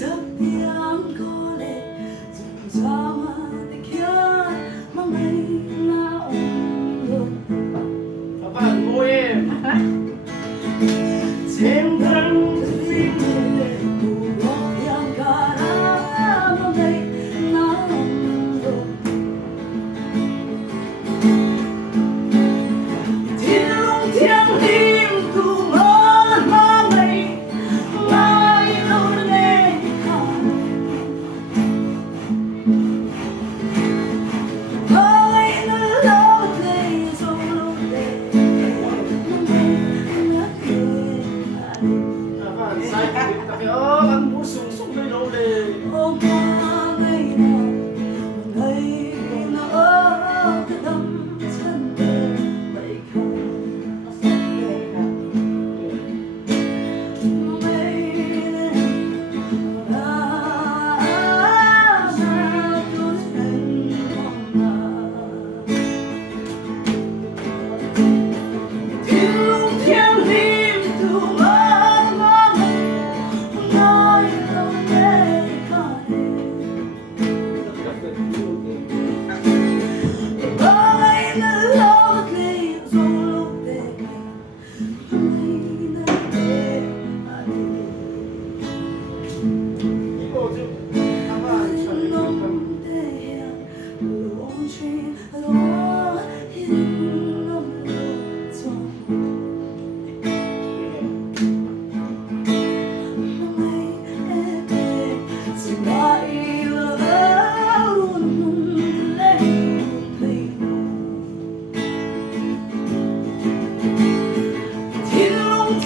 tiếng cô lệ dần dò mà tình kia mà mây na ôm luôn Apaan mo eh? trên thân phim buộc yang cả mà mây na ôm luôn thiên long thiêng liêng tu mơ mà mây mai lâu nghe ơi nó lâu đây rồi lâu đây Apaan? Sakit na kayo. Ang busong-song na yun eh. ô qua ngày nào ngày nào ở cái đắm chân đời mây không Ikaw, Jun. Apaan? Sabi ko lang.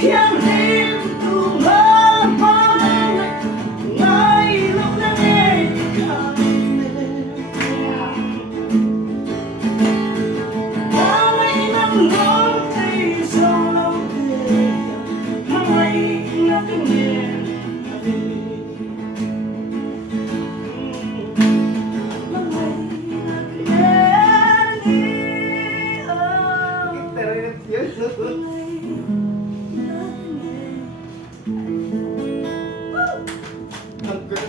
Thiên liêng tu mơ mơ ngày lâu nay ba mấy năm ngón tay sâu lâu về mà mây ngất ngàn mà mây ngất ngàn Internet yun.